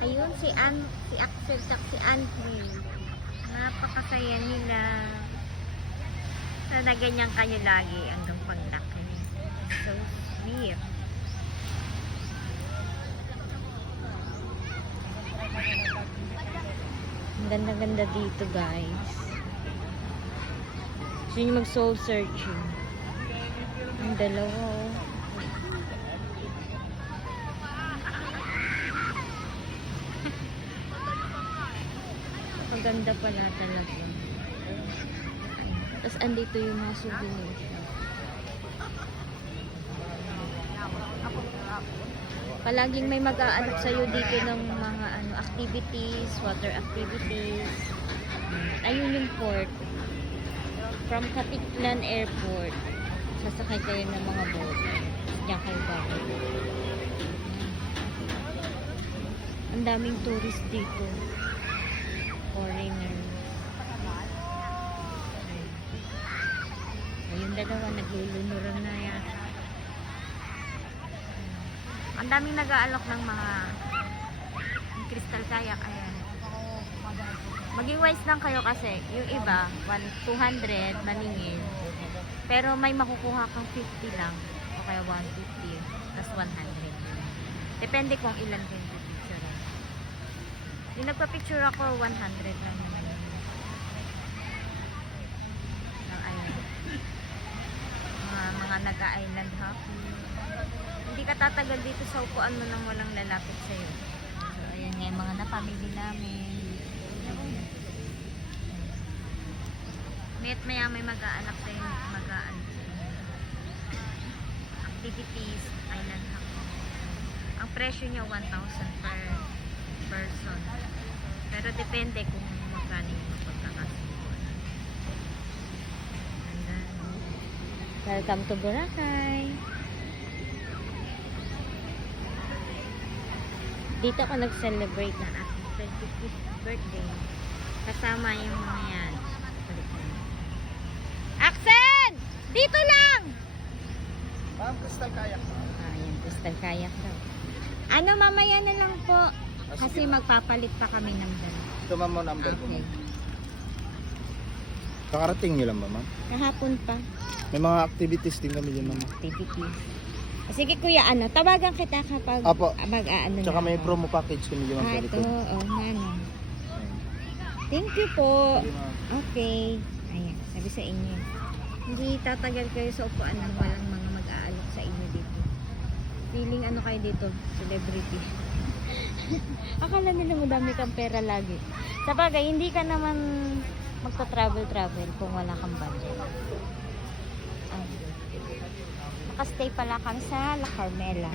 Ayun, si Axel at si Anthony. Napakasaya nila. Sana ganyan kayo lagi hanggang paglaki. So sweet. Ang ganda-ganda dito, guys. Gusto nyo mag-soul searching. Ang dalawa, oh. Maganda pala talaga. Tapos andito yung mga souvenir. Palaging may mag-aanap sa'yo dito ng mga activities, water activities. Ayun yung port. From Katiklan Airport. Sasakay kayo ng mga boat. Diyan kayo bakit. Ang daming tourist dito. Foreigner. Ayun dalawa, naglulunuran na yan. Ang daming nag-aalok ng mga crystal kayak. Ayan. Maging wise lang kayo kasi yung iba 200 maningil, pero may makukuha kang 50 lang o kaya 150 tas 100. Depende kung ilan kayo picture. Yung nagpa-picture ako 100 lang naman. Ayan. Mga nag-island hopping. Hindi ka tatagal dito sa upuan mo nang walang lalapit sa'yo. So, ayan nga yung mga na-family namin. Maya may mag-aanak sa'yo, activities, island hopping. Ang presyo niya 1,000 per person. Pero depende kung magkano yung mapagkakasuhan. Welcome to Boracay. Dito ako nag-celebrate ng aking 25th birthday. Kasama yung mga yan. Axel! Dito lang! Ma'am, crystal kayak. Ayan, crystal kayak daw. Ano, mamaya na lang po. Kasi magpapalit pa kami ng dala. Ito ma'am mo number ko. Okay. Kakarating nyo lang ba ma'am? Kahapon pa. May mga activities din kami dyan ma'am. Activities. Sige kuya, tawagan kita kapag Apo. mag-aano na. Tsaka may ako. promo package kami dyan sa Ito, likod. mano. Thank you po. Sige, ma'am. Okay. Ayan, sabi sa inyo. Hindi tatagal kayo sa upuan ng walang mga mag-aalok sa inyo dito. Feeling kayo dito, celebrity. Akala nila madami kang pera lagi. Sa bagay, hindi ka naman magta-travel kung wala kang budget. Nakastay pala kami sa La Carmela.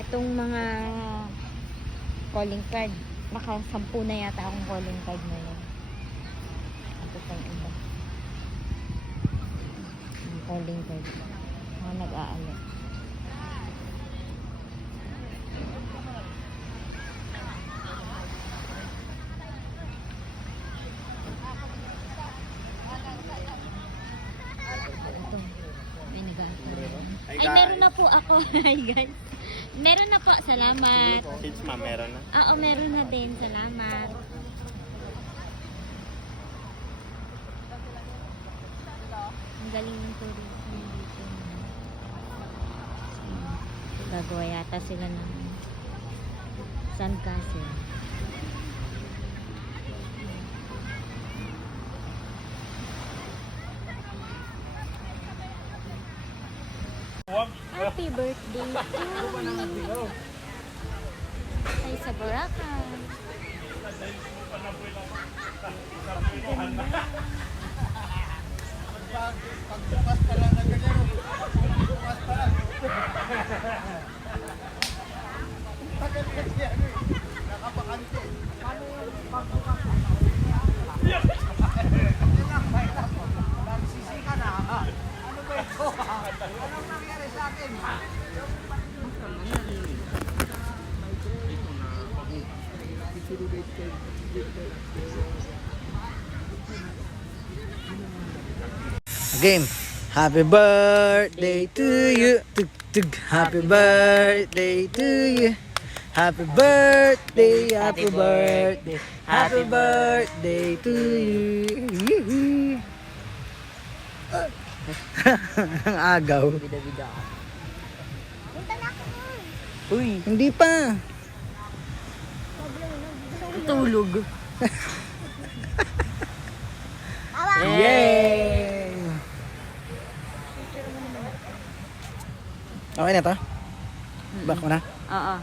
Itong mga calling card, naka-10 na yata akong calling card na yun. Ito pang iba. Ang calling card. Mga nag-aalok. Ito. May nag-aalok. Ay, meron na po ako. Hi guys. Meron na po, salamat. Kids ma'am, meron na. Oo, meron na din, salamat. Ang galing ng tourism dito. Gagawa yata sila ng sandcastle. Happy birthday to you. Ay, sa Boracay. Pagbukas pa lang na ganyan. Pagbukas pa lang. Tagal kasi nakabakante. Paano yung pagbukas? Nagsisi ka na. Ano ba ito? Anong nangyari sa akin? Game. Happy birthday to you. Tug, tug. Happy birthday to you. Happy birthday, happy birthday, happy birthday to you. Ang agaw. Uy, hindi pa. Tulog. Yay! Okay na to? Back mo na? Oo.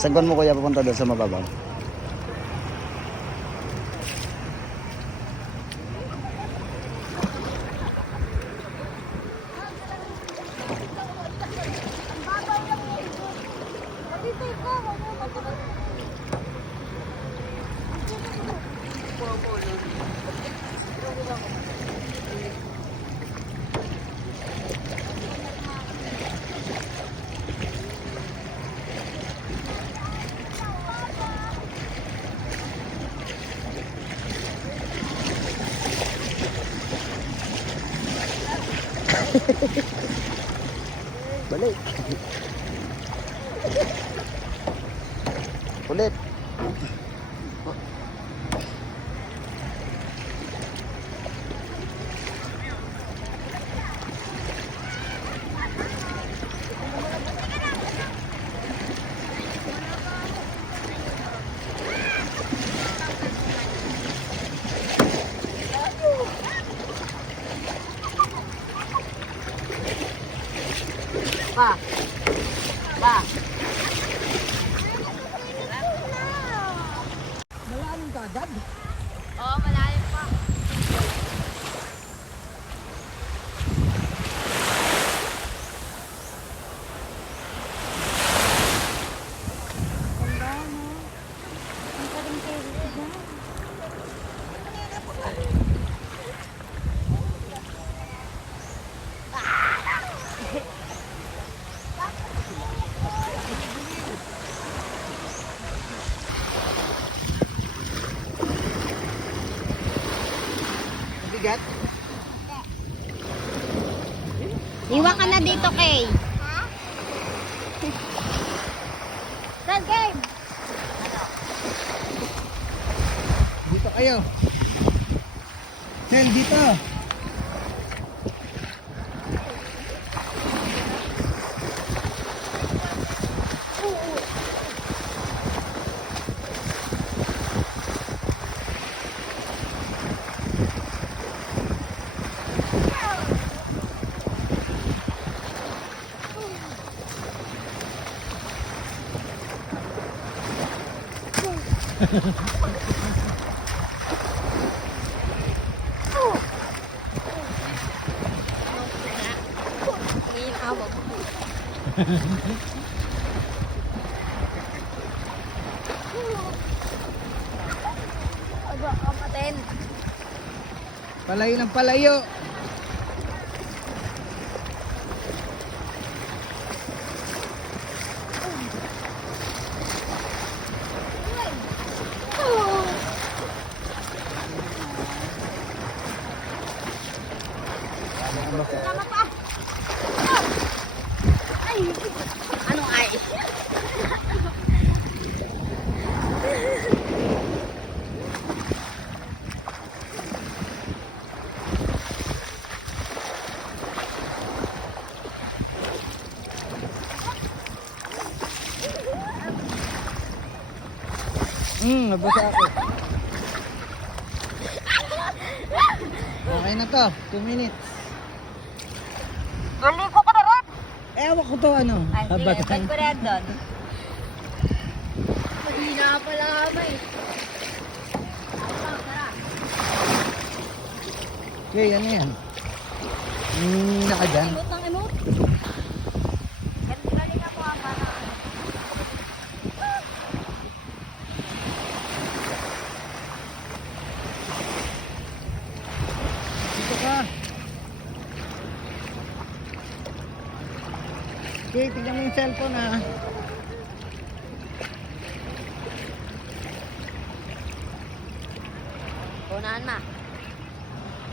Sagwan mo kuya papunta doon sa mababaw. Balik. Ulit. Pa. Pa. Malalim ka agad. Oo, malalim pa. Bigat. Iwan ka na dito, Kay. Ha? Let's game! Dito kayo. Hen, dito. Kapatid. Palayo ng palayo. Tama pa. Ay. Anong ay? Nabasa ako. Kaya na to, 2 minutes. Maligo ka na rin! Ewan ko to ano. Ay, sige, habatan. ba't ko rin doon? Mahina pala kamay. Okay, ano yan? Naka dyan. Emote ng emote. Galing ako ang para. Dito ka. Okay, tignan mo yung cellphone ha. Unahan ma.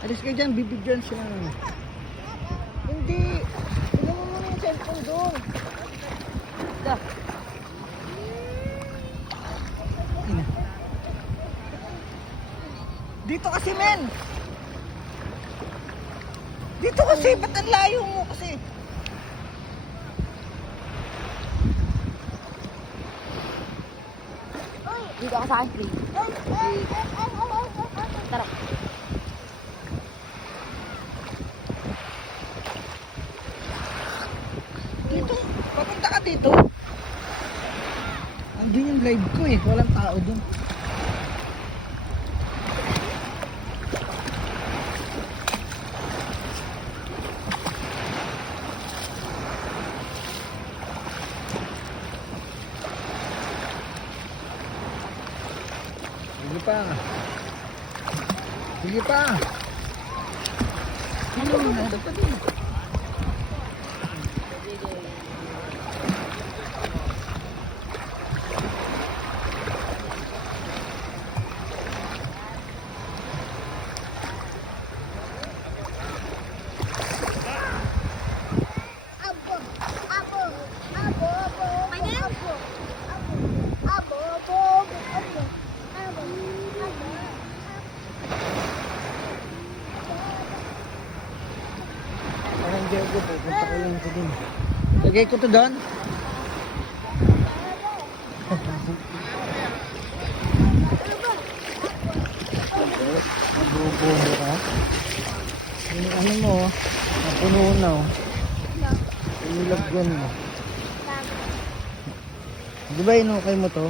Alis ka dyan, bibigyan sila. Hindi. Tignan mo muna yung cellphone doon. Go. Ina. Dito kasi men. Dito kasi, ba't ang layo mo kasi? Dito ka sa akin, please. Tara. Dito, papunta ka dito. Andun yung live ko eh, walang tao dun. Sige pa. Sige pa. Ano na? Dapat din. Parang di ako, pupunta ko lang ito din. Lagay ko to doon. Bubo mo ka. Yung ano mo, napuno na oh. Inilagyan mo. Di ba inukay mo to?